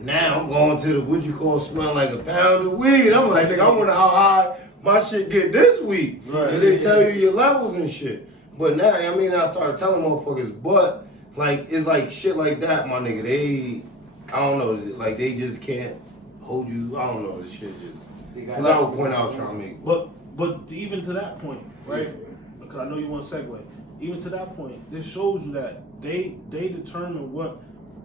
Now I'm going to the what you call smell like a pound of weed. I'm like, nigga, I wonder how high my shit get this week. Right. Cause they tell you your levels and shit. But now, I mean, I started telling motherfuckers, but like it's like shit like that, my nigga. I don't know, like they just can't hold you. I don't know, this shit just. So that was the point I was trying to make. But even to that point, right? Because I know you want to segue. Even to that point, this shows you that they determine what.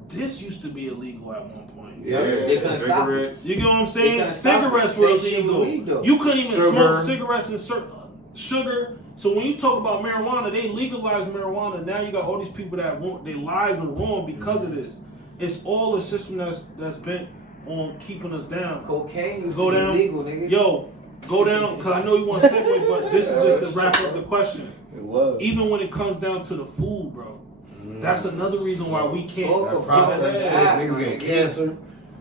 This used to be illegal at one point. Yeah. They couldn't stop it. You get what I'm saying? Cigarettes were illegal. You couldn't even smoke cigarettes and sugar. So when you talk about marijuana, they legalized marijuana. Now you got all these people that want their lives are wrong because of this. It's all a system that's bent on keeping us down. Cocaine was illegal, nigga. Yo, go down, because I know you want to segue, but this is just to wrap up the question. It was. Even when it comes down to the food, bro. That's another reason why we can't. That processed shit, niggas getting cancer.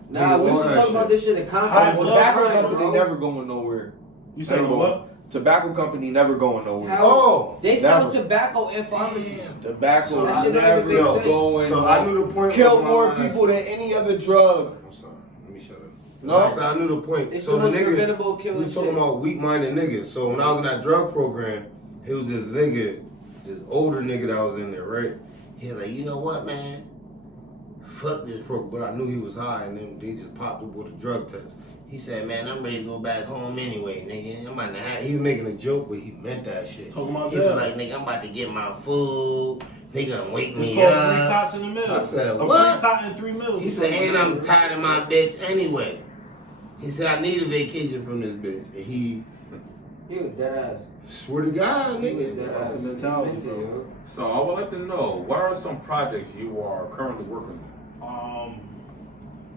Nah, we used to talk about this shit in conference. Tobacco company never going nowhere. You saying what? Tobacco company never going nowhere. Oh, they sell tobacco in pharmacies. Tobacco that shit never going. So I knew the point. Kill more people than any other drug. I'm sorry. Let me shut up. No, I knew the point. It's so the the most nigga, preventable killing we was talking about weak-minded niggas. So when I was in that drug program, it was this nigga, this older nigga that was in there, right? He was like, you know what, man? Fuck this program. But I knew he was high, and then they just popped up with a drug test. He said, man, I'm ready to go back home anyway, nigga. I'm about to have. He was making a joke, but he meant that shit. Talking about he was like, nigga, I'm about to get my food. They gonna wake me up. 3 cots in the middle. I said, what? 3 cot and 3 meals. He said, and I'm tired of my bitch anyway. He said, I need a vacation from this bitch. And he You dead ass. swear to God, nigga. That's the mentality, bro. So I would like to know, what are some projects you are currently working on?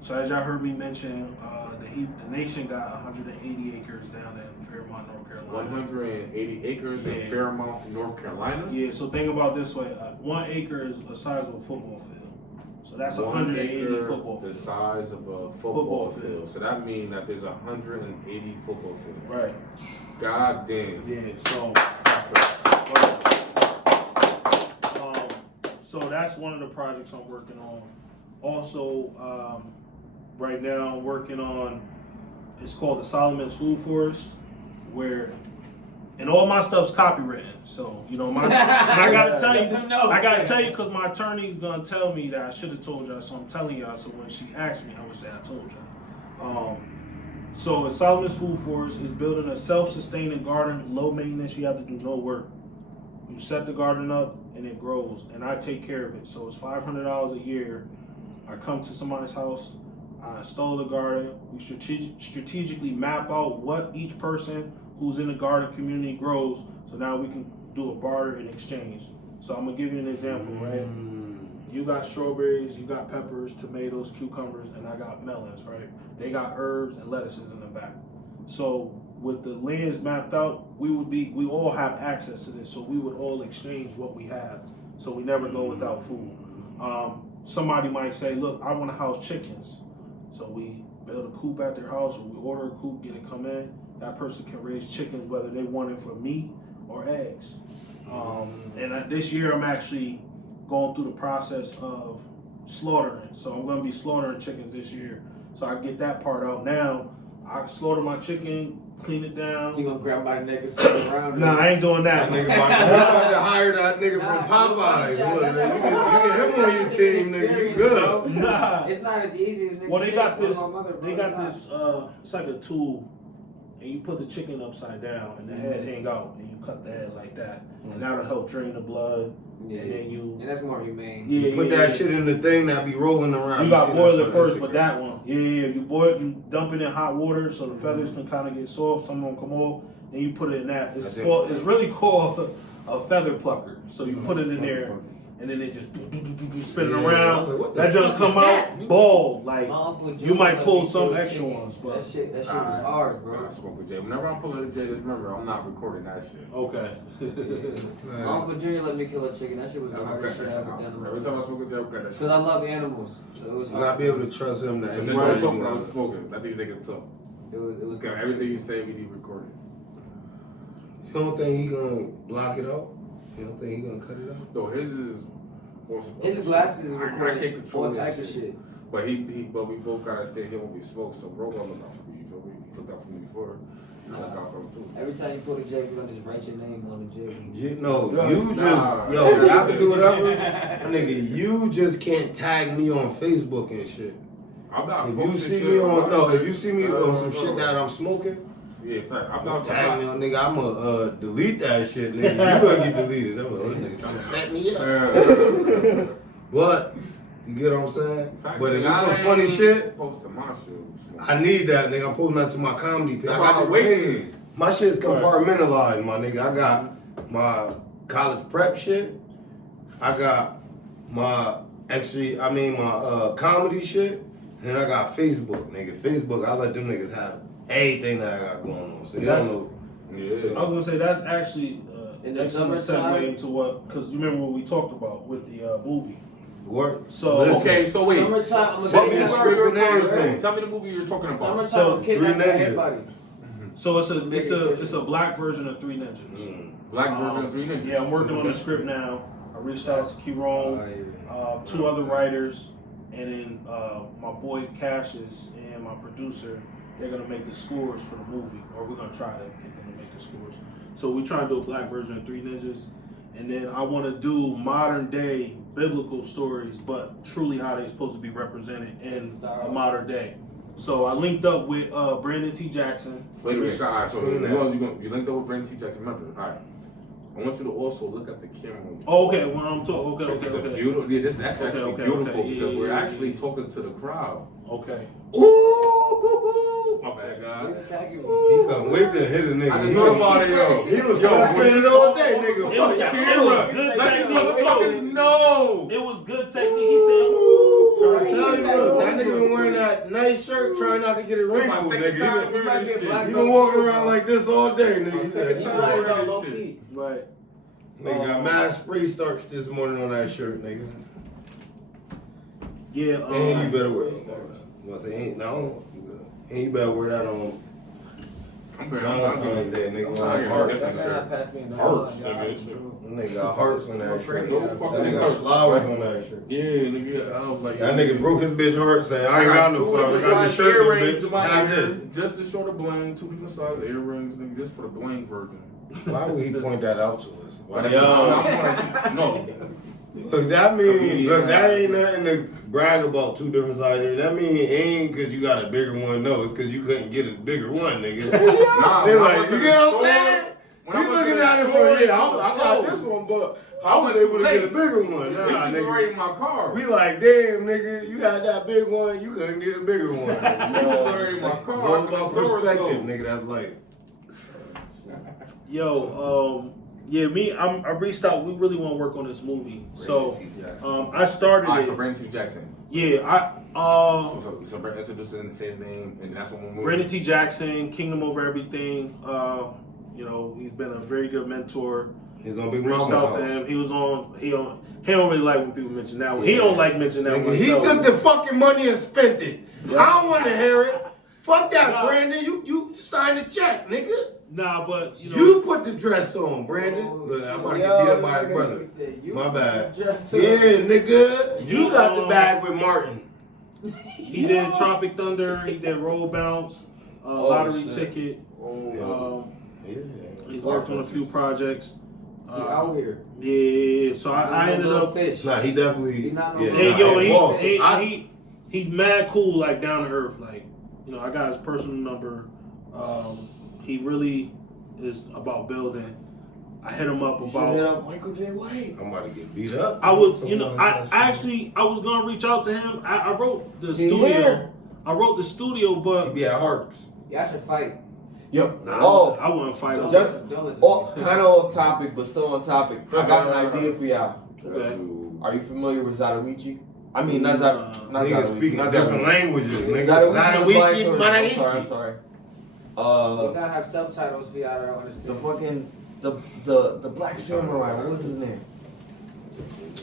So as y'all heard me mention, the nation got 180 acres down in Fairmont, North Carolina. 180 acres in Fairmont, North Carolina? Yeah, so think about it this way. 1 acre is the size of a football field. So that's 180 football fields. The size of a football field. So that means that there's 180 football fields. Right. God damn. Yeah, so that's one of the projects I'm working on. Also, right now I'm working on, it's called the Solomon's Food Forest, and all my stuff's copywritten. So, you know, I gotta tell you, because my attorney's gonna tell me that I should have told y'all, so I'm telling y'all, so when she asks me, I would say I told y'all. So the Solomon's Food Forest is building a self-sustaining garden, low maintenance, you have to do no work. You set the garden up and it grows, and I take care of it. So it's $500 a year. I come to somebody's house, I install the garden, we strategically map out what each person who's in the garden community grows, so now we can do a barter and exchange. So I'm gonna give you an example, right? You got strawberries, you got peppers, tomatoes, cucumbers, and I got melons, right? They got herbs and lettuces in the back. So with the lands mapped out, we all have access to this, so we would all exchange what we have, so we never go without food. Somebody might say, look, I want to house chickens. So we build a coop at their house, or we order a coop, get it come in. That person can raise chickens, whether they want it for meat or eggs. And this year I'm actually going through the process of slaughtering. So I'm going to be slaughtering chickens this year. So I get that part out now. I slaughter my chicken, clean it down. You gonna grab by the neck and spin around? Nah, I ain't doing that. Nigga about to hire that nigga from Popeyes. Look, man, you get him on your team, nigga. You good? Nah, it's not as easy as niggas. Well, they got this. It's like a tool, and you put the chicken upside down, and the head hang out, and you cut the head like that, and that'll help drain the blood. Yeah, and then and that's more humane. Yeah, you put that shit in the thing that be rolling around. You got to boil it first with that one. Yeah. You boil it, you dump it in hot water so the feathers can kind of get soft. Some of them come off. Then you put it in that. It's really called a feather plucker. So you put it in there, and then it just spin it around. Like, that doesn't come out bald. Like you might pull some extra ones, but that shit was hard, bro. I smoke with Jay. Whenever I'm pulling with Jay, just remember I'm not recording that shit. Okay. My Uncle Junior let me kill a chicken. That shit was the hardest shit I ever done. Every time I smoke with Jay, I cut that shit. Because I love animals, so it was hard. You gotta be able to trust him that So he's when I talk when I was smoking, let these niggas talk. It was Got everything you say we need recorded. You don't think he gonna block it out? You don't think he gonna cut it out? No, his is. His glasses is I can't recording control all that type of shit. But but we both gotta stay here when we smoke. So bro, gonna look out for me. You feel me? He looked out for me before. I look out for him too. Every time you pull the J, we're gonna just write your name on the J. No, you just y'all can do whatever. Nigga, you just can't tag me on Facebook and shit. I'm not. If you see me on some shit that I'm smoking. Yeah, fact. I'm not tag me on, nigga. I'ma delete that shit, nigga. You gonna get deleted. I'm like, oh, nigga trying to set me up. But you get what I'm saying? Fact, but if it's some funny shit, posting my shit. I need that, nigga. I'm posting that to my comedy page. That's why I'm waiting. My shit's compartmentalized, my nigga. I got my college prep shit. I got my my comedy shit. And then I got Facebook, nigga. Facebook, I let them niggas have everything that I got going on. So you don't know. Yeah. So, I was gonna say that's actually in the excellent summertime segue into what, because you remember what we talked about with the movie. What? So okay, so wait. Summertime, Send me a script and everything. Tell me the movie you're talking about. Summertime, So, kidnapping everybody. So it's a black version of Three Ninjas. Black version of Three Ninjas. Yeah, I'm working on the script now. I reached out to Kieron, 2 other writers, and then my boy Cassius and my producer. They're gonna make the scores for the movie, or we're gonna try to get them to make the scores. So we try to do a black version of Three Ninjas, and then I want to do modern day biblical stories, but truly how they're supposed to be represented in the modern day. So I linked up with Brandon T. Jackson. Wait a minute. All right, so you linked up with Brandon T. Jackson. Remember, all right. I want you to also look at the camera. Oh, okay. When I'm talking, This is beautiful. Yeah, this is actually beautiful because we're actually talking to the crowd. Okay. Ooh, my bad, guy. He couldn't wait to hit a nigga. I just thought about it, yo. He was spending all day, nigga. Fuck that camera. camera. Let these motherfuckers know. It was good technique. He said, I tell you, look, that nigga been wearing that nice shirt, trying not to get it wrinkled, nigga. He been walking around like this all day, nigga. He said, right. Nigga got mad spray starch this morning on that shirt, nigga. Yeah. And you better wear it. I say, ain't no. And you better wear that on. I'm good. I'm not like that, nigga. I'm Hearts. That man not passed me Hearts, Nigga got hearts on that shirt. No That fucking nigga got hearts. flowers on that shirt. Yeah, nigga. I was like, That nigga broke his bitch heart saying, I ain't got no flowers. I got the shirt, earrings bitch. in my Have ears this. just to show the bling. 2 different size earrings, nigga, just for the bling version. Why would he point that out to us? Why No. Look, that mean, that ain't nothing to brag about 2 different sizes. That mean it ain't because you got a bigger one. No, it's because you couldn't get a bigger one, nigga. They're like, you get what I'm saying? He's looking at it for, I got this one, but I was able to get a bigger one. Nah, nigga. nigga. In my car. We like, damn, nigga, you had that big one, you couldn't get a bigger one. Nigga in my car. All about perspective, nigga, that's like. Yo, yeah, I reached out. We really want to work on this movie. So, I started it. So Brandon T. Jackson. Yeah, So Brandon introduced him and say his name, and that's one movie. Brandon T. Jackson, Kingdom Over Everything. You know, he's been a very good mentor. He's on Big Reached Mama's out house. to him. He was on. He don't really like when people mention that one. He don't like mentioning that one. He took the fucking money and spent it. I don't want to hear it. Fuck that, Nah. Brandon. You signed a check, nigga. Nah, but You put the dress on, Brandon. Look, I'm about to get beat up by his brother. My bad. Yeah, nigga. You got the bag with Martin. he did Tropic Thunder. He did Roll Bounce, Lottery Ticket. He's worked on a few projects. out here. Yeah. So I ended up. Nah, he definitely. He's mad cool, like down to earth. Like, you know, I got his personal number. He really is about building. I hit him up about. Hit up Michael J. White. I'm about to get beat up. I was, you know, I was gonna reach out to him. I wrote the studio. I wrote the studio, but he be at Harps. Y'all should fight. Yo, I wouldn't fight him. Just kind of off topic, but still on topic. I got an idea for y'all. Okay. Are you familiar with Zadawichi? I mean, not Niggas speaking different languages. Niggas Zadawichi, Manahichi. I'm sorry. You gotta have subtitles for y'all to understand. The fucking the black samurai. What was his name?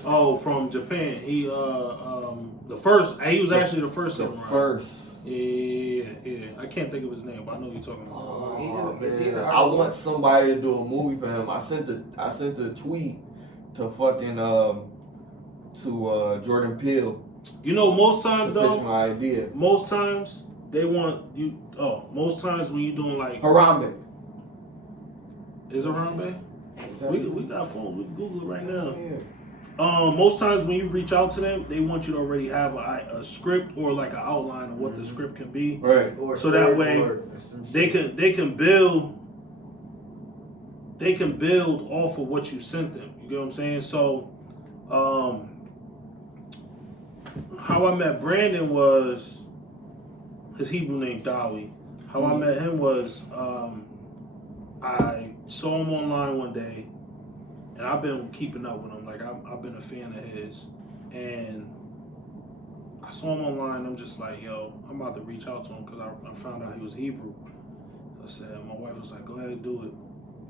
Oh, from Japan. He the first. He was actually the first samurai. First. Yeah. I can't think of his name, but I know you're talking about. I want somebody to do a movie for him. I sent a tweet to fucking to Jordan Peele You know, most times To pitch though, my idea. most times they want you. Oh, most times when you doing like Harambe. is Harambe? We got phones. We can Google it right now. Yeah. Most times when you reach out to them, they want you to already have a script or like an outline of what the script can be, Right. Or So that way, storyboard or some they shit. can build off of what you sent them. You get what I'm saying? So, how I met Brandon was his Hebrew name Dawi. How I met him was I saw him online one day, and I've been keeping up with him. Like I've been a fan of his, and I saw him online. I'm just like, yo, I'm about to reach out to him because I found out he was Hebrew. I said, my wife was like, go ahead and do it.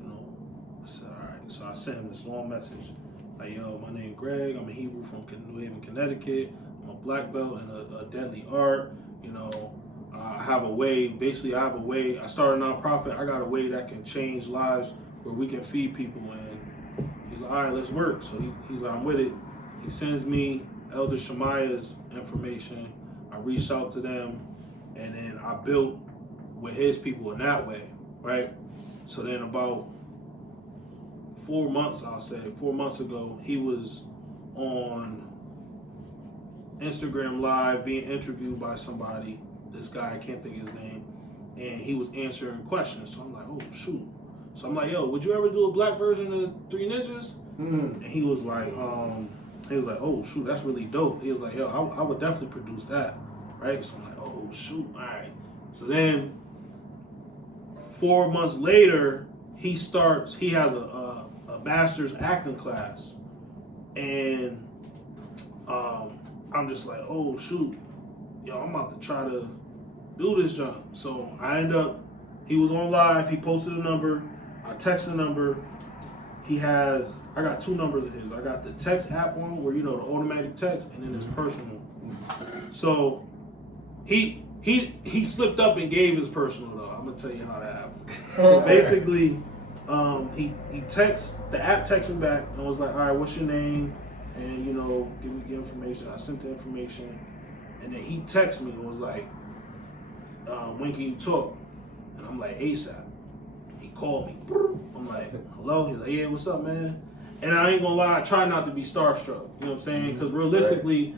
You know, I said, all right. So I sent him this long message, like, yo, my name Greg. I'm a Hebrew from New Haven, Connecticut. I'm a black belt in a deadly art. You know, I have a way. Basically, I have a way. I started a nonprofit. I got a way that can change lives where we can feed people. And he's like, all right, let's work. So he's like, I'm with it. He sends me Elder Shemaya's information. I reached out to them, and then I built with his people in that way, right? So then about 4 months, I'll say, 4 months ago, he was on Instagram Live being interviewed by somebody, this guy, I can't think of his name, and he was answering questions. So I'm like, oh, shoot. So I'm like, yo, would you ever do a black version of Three Ninjas? And he was like, oh, shoot, that's really dope. He was like, yo, I would definitely produce that, right? So I'm like, oh, shoot, all right. So then 4 months later, he has a master's acting class. And I'm just like, oh, shoot, yo, I'm about to try to do this jump. So I he was on live, he posted a number, I texted the number. I got 2 numbers of his. I got the text app one where, you know, the automatic text, and then his personal. So he slipped up and gave his personal though. I'm gonna tell you how that happened. So basically, the app texted him back and was like, all right, what's your name? And, you know, give me the information. I sent the information, and then he texted me and was like, when can you talk? And I'm like, ASAP. He called me. I'm like, hello? He's like, yeah, what's up, man? And I ain't gonna lie, I try not to be starstruck. You know what I'm saying? Because realistically,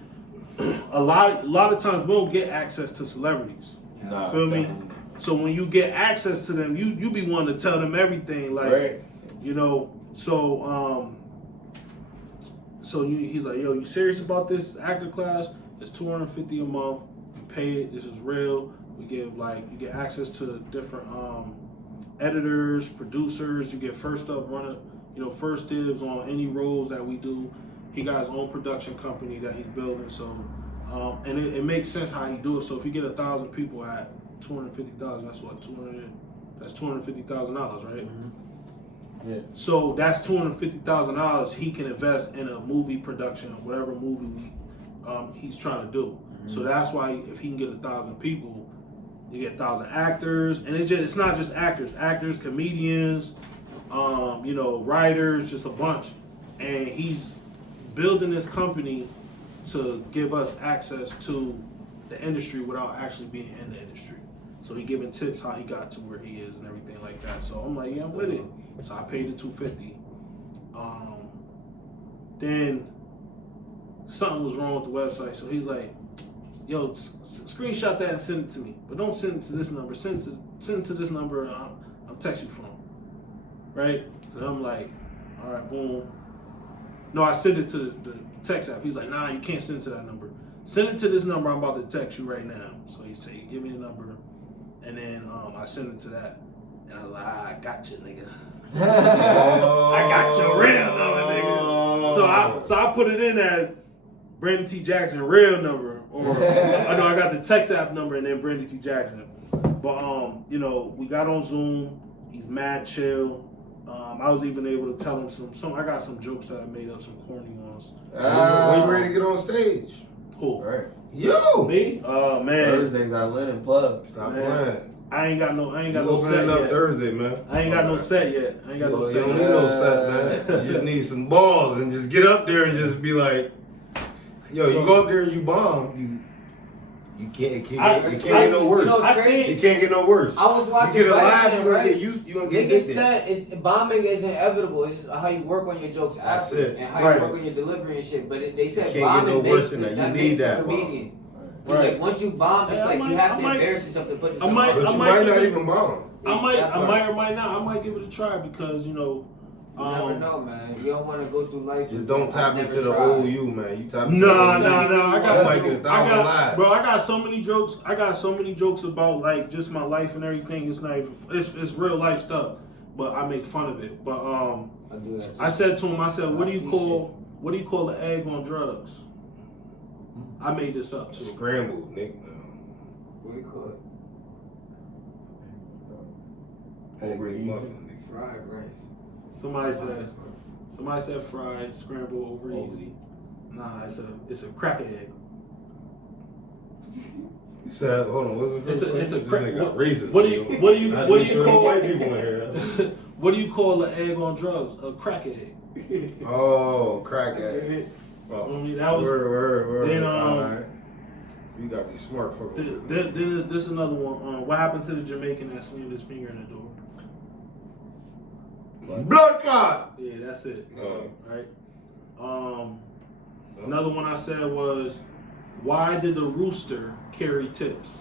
a lot of times we don't get access to celebrities. Nah, Feel me? definitely. So when you get access to them, you be wanting to tell them everything, like, Right. you know. So he's like, yo, you serious about this actor class? It's $250 a month. You pay it. This is real. We give you get access to different editors, producers. You get first dibs on any roles that we do. He got his own production company that he's building. So, and it makes sense how he do it. So if you get 1,000 people at $250,000, that's what that's $250,000, right? Yeah. So that's $250,000 he can invest in a movie production or whatever movie he's trying to do. So that's why if he can get 1,000 people, you get 1,000 actors, and it's not just actors, comedians, writers, just a bunch. And he's building this company to give us access to the industry without actually being in the industry. So he giving tips how he got to where he is and everything like that. So I'm like, yeah, I'm with it. So I paid the $250. Then something was wrong with the website. So he's like, yo, screenshot that and send it to me. But don't send it to this number. Send it to this number I'll text you from. Right? So I'm like, all right, boom. No, I sent it to the text app. He's like, nah, you can't send it to that number. Send it to this number I'm about to text you right now. So he said, give me the number. And then I sent it to that. And I was like, I got you, nigga. I got your real number, nigga. So I put it in as Brandon T. Jackson real number. Or I know I got the text app number and then Brandon T. Jackson. But we got on Zoom. He's mad chill. I was even able to tell him some. I got some jokes that I made up, some corny ones. When you ready to get on stage? Cool. Right. Yo! Me? Oh man. Thursdays are lit and plugged. Stop Man. playing. I ain't got no You set opening up yet. Thursday, man. I ain't got no set yet. I ain't got no You set don't yet. need no set, man. You just need some balls and just get up there and just be like, Yo, you go up there and you bomb, you can't get no You worse. know what's crazy? It can't get no worse. I was watching. You get alive, Vice, you gonna right? get used. You gonna get Niggas addicted. said bombing is inevitable. It's just how you work on your jokes That's after it. and how Right. you work on your delivery and shit. But they said You can't get bombing no worse makes than that. You that need makes that a comedian. It's Right. like once you bomb, it's Yeah, I like might- you have I to might- embarrass yourself to put I yourself might- out. But I you might might not give it- even bomb. I might or part. might not. I might give it a try because You never know, man. You don't want to go through life. Just don't tap I've into never the tried. old you, man. You tap into Nah. the old I you. got. You might get 1,000 lives. Bro, I got so many jokes. I got so many jokes about like just my life and everything. It's not even. It's real life stuff, but I make fun of it. But I do that too. I said to him, I said, what do I you see call the egg on drugs? I made this up too. Scrambled, Nick. What do you call it? Egg McMuffin, nigga. Fried rice. Somebody said fried, scrambled over easy. Nah, it's a cracker egg. You said, hold on, what's the first one? It's a This crack. nigga racist. What do you call white people in here? what do you call an egg on drugs? A crack egg. Oh, crack egg. Oh, That was word. then, Alright. So you gotta be smart fucking with this. then this another one. What happened to the Jamaican that slammed his finger in the door? Blood clot! Yeah, that's it. Oh. Right. Another one I said was, why did the rooster carry tips?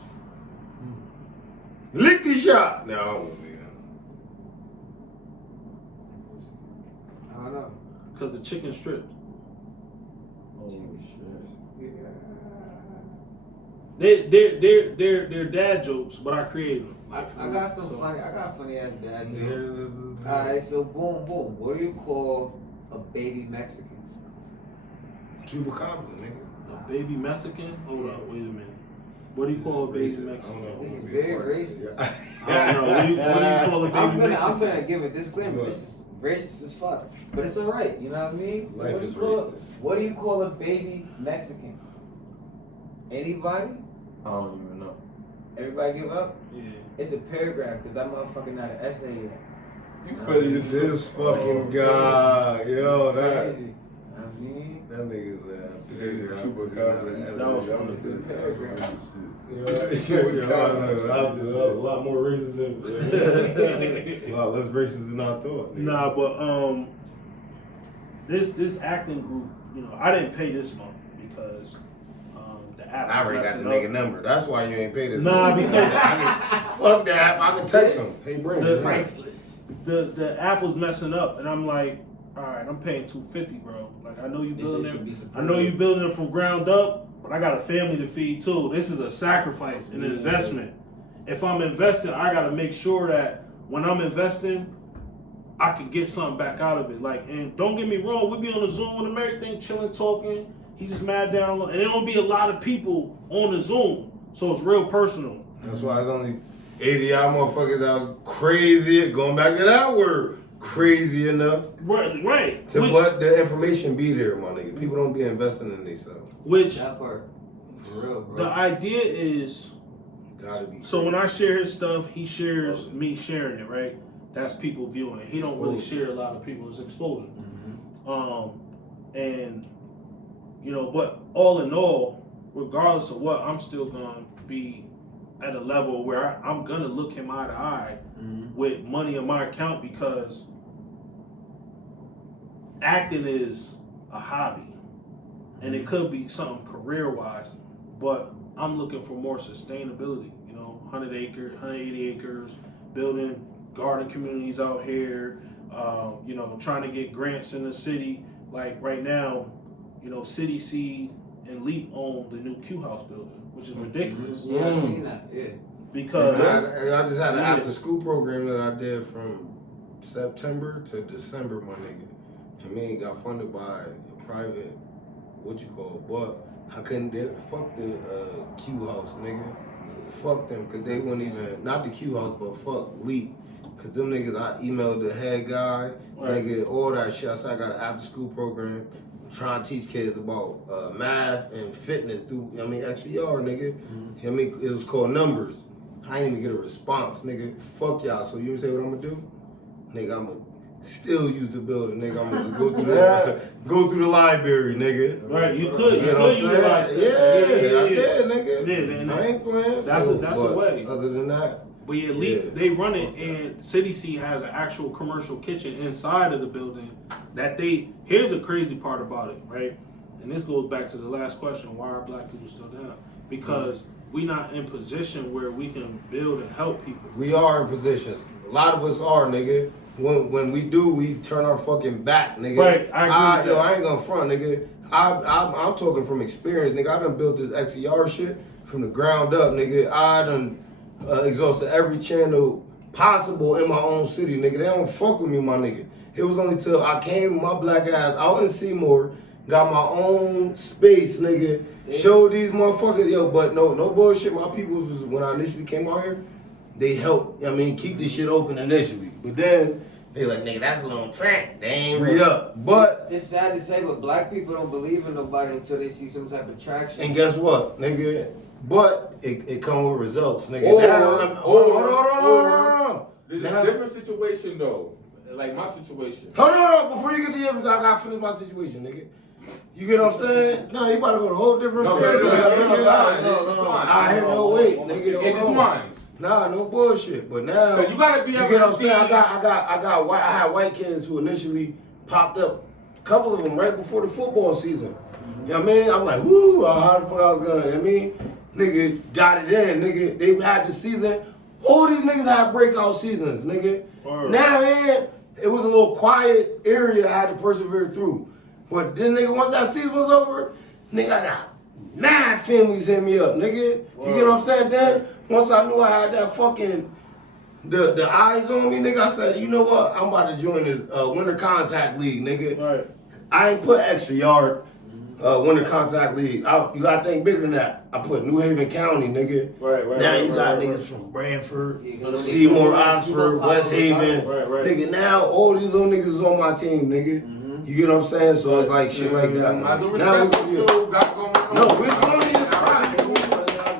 Lick the shot! No, I don't know. I don't know. Because the chicken stripped. Holy shit. They're dad jokes, but I created them. I got some funny. I got funny ass dad jokes. All Alright, so boom. What do you call a baby Mexican? Chupacabra, nigga. A baby Mexican? Hold up, wait a minute. What do you call a baby Racist. I Mexican? don't know. This is very racist. I don't know. What do you call a baby I'm Mexican? gonna give a disclaimer. What? This is racist as fuck, but it's alright. You know what I mean? So Life what do is you call- racist. What do you call a baby Mexican? Anybody? I don't even know. Everybody give up? Yeah. It's a paragraph because that motherfucker not an essay yet. You funny as This fucking guy, yo, that Crazy. I mean, nigga's That was funny. it's a paragraph. A lot more racist than a lot less racist than I thought. nigga. Nah, but this acting group, you know, I didn't pay this month because the app. I already got the nigga number. That's why you ain't paid this. Nah, money. because fuck the app. I can text him. Hey, Brandon. Priceless. the app was messing up, and I'm like, all right, I'm paying $250, bro. Like I know you This building shit should be it. I supported. know you building it from ground up, but I got a family to feed too. This is a sacrifice, an investment. If I'm investing, I gotta make sure that when I'm investing, I can get something back out of it. Like, and don't get me wrong, we be on the Zoom with him, everything, chilling, talking. He just mad down, and there don't be a lot of people on the Zoom, so it's real personal. That's why it's only 80 odd motherfuckers that was crazy. Going back to that word, crazy enough Right. to what the information be there, my nigga. People don't be investing in themselves. Which That part. For real, bro. the idea is. Gotta be. So when I share his stuff, he shares me sharing it, right? That's people viewing it. He don't really share a lot of people. It's exposure. And you know, but all in all, regardless of what, I'm still gonna be at a level where I'm gonna look him eye to eye with money in my account because acting is a hobby, and it could be something career-wise, but I'm looking for more sustainability. You know, 100 acres, 180 acres, building garden communities out here. You know, trying to get grants in the city. Like right now, you know, City Seed and LYPHr own the new Q House building, which is ridiculous. Yeah, I've seen that. Yeah. Because I just had an after school program that I did from September to December, my nigga. And me got funded by a private, but I couldn't fuck the Q House, nigga. Fuck them, cause they wouldn't even, not the Q House, but fuck LYPHr. Cause them niggas, I emailed the head guy, nigga, all that shit. I said I got an after school program, trying to teach kids about math and fitness through, XVR, nigga. It was called Numbers. I ain't even get a response, nigga. Fuck y'all. So you say what I'm gonna do? Nigga, I'm gonna Still use the building, nigga. I'm gonna go through the library, nigga. Right, you could You know what I'm utilize saying? that. Yeah, I did, nigga. Yeah, and I ain't playing. that's so, a way. Other than that, But yeah, they run it, and City C has an actual commercial kitchen inside of the building. Here's the crazy part about it, right? And this goes back to the last question: why are black people still down? Because we not in position where we can build and help people. we are in positions. A lot of us are, nigga. When we do, we turn our fucking back, nigga. Right, I agree with that. I ain't gonna front, nigga. I'm talking from experience, nigga. I done built this XER shit from the ground up, nigga. I done exhausted every channel possible in my own city, nigga. They don't fuck with me, my nigga. It was only till I came with my black ass out in Seymour, got my own space, nigga. Showed these motherfuckers, yo, but no bullshit. My people was, when I initially came out here, they helped, keep this shit open initially. But then, they like, nigga, that's a long track. They ain't re-up. But, It's sad to say, but black people don't believe in nobody until they see some type of traction. and guess what, nigga? But it come with results, nigga. Hold on. There's a different situation though. Like my situation. Hold on. Before you get to yours, I gotta finish my situation, nigga. You get what I'm saying? No, you about to go to a whole different I had no weight, nigga. Intertwined. Nah, no bullshit. But now You gotta be able you get what to I'm saying? see- I had white kids who initially popped up, a couple of them right before the football season. You know what I mean? I'm like, whoo, how the fuck I was gonna, you know what I mean? Nigga got it in, nigga. They had the season. All these niggas had breakout seasons, nigga. Word. Now, man, it was a little quiet area I had to persevere through. But then, nigga, once that season was over, nigga, I got mad families hit me up, nigga. You get what I'm saying? Then, once I knew I had that fucking, the eyes on me, nigga, I said, you know what? I'm about to join this winter contact league, nigga. Right. I ain't put extra yard winter contact league. You gotta think bigger than that. I put New Haven County, nigga. Right. Now you got niggas from Branford, Seymour, Oxford, West Haven. Right. Nigga, now all these little niggas is on my team, nigga. You get what I'm saying? So it's like shit like that. I do Now respect what you got going on. No, we're going in this spot.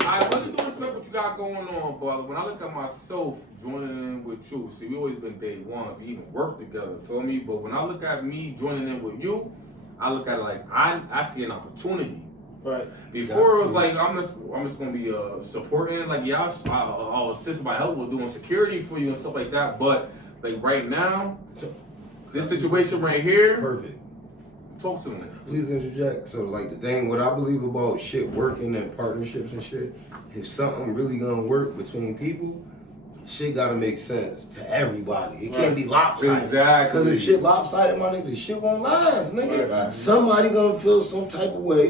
I really do respect what you got going on, but when I look at myself joining in with you, see, we always been day one. We even work together, feel me? But when I look at me joining in with you, I look at it like I see an opportunity. Right. Before it was like I'm just gonna be supporting, like yeah, I'll assist my help with doing security for you and stuff like that. But like right now, this situation right here, Perfect. talk to me. Please interject. So like the thing, what I believe about shit working and partnerships and shit, if something really gonna work between people, shit gotta make sense to everybody. It can't be lopsided. Exactly. Because if shit lopsided, my nigga, the shit won't last, nigga. Right. Somebody gonna feel some type of way.